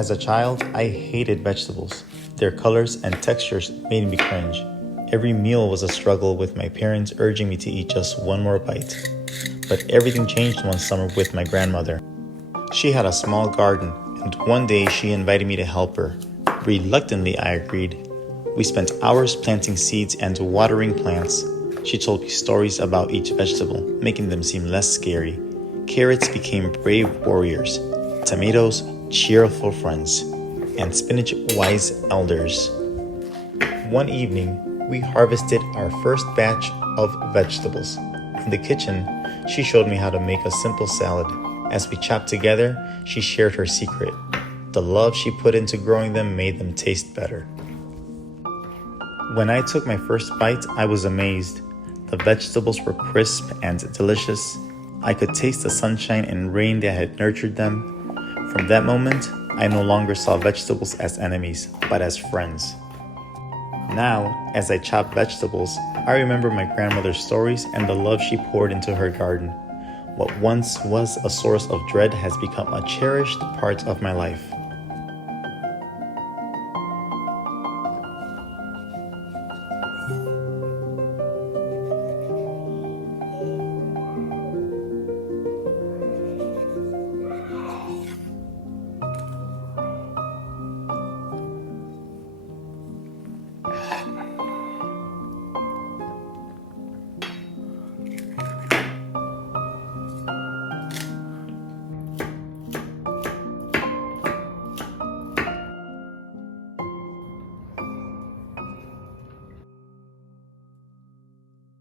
As a child, I hated vegetables. Their colors and textures made me cringe. Every meal was a struggle with my parents urging me to eat just one more bite. But everything changed one summer with my grandmother. She had a small garden, and one day she invited me to help her. Reluctantly, I agreed. We spent hours planting seeds and watering plants. She told me stories about each vegetable, making them seem less scary. Carrots became brave warriors, tomatoes, cheerful friends, and spinach, wise elders. One evening, we harvested our first batch of vegetables. In the kitchen, she showed me how to make a simple salad. As we chopped together, she shared her secret. The love she put into growing them made them taste better. When I took my first bite, I was amazed. The vegetables were crisp and delicious. I could taste the sunshine and rain that had nurtured them. From that moment, I no longer saw vegetables as enemies, but as friends. Now, as I chop vegetables, I remember my grandmother's stories and the love she poured into her garden. What once was a source of dread has become a cherished part of my life.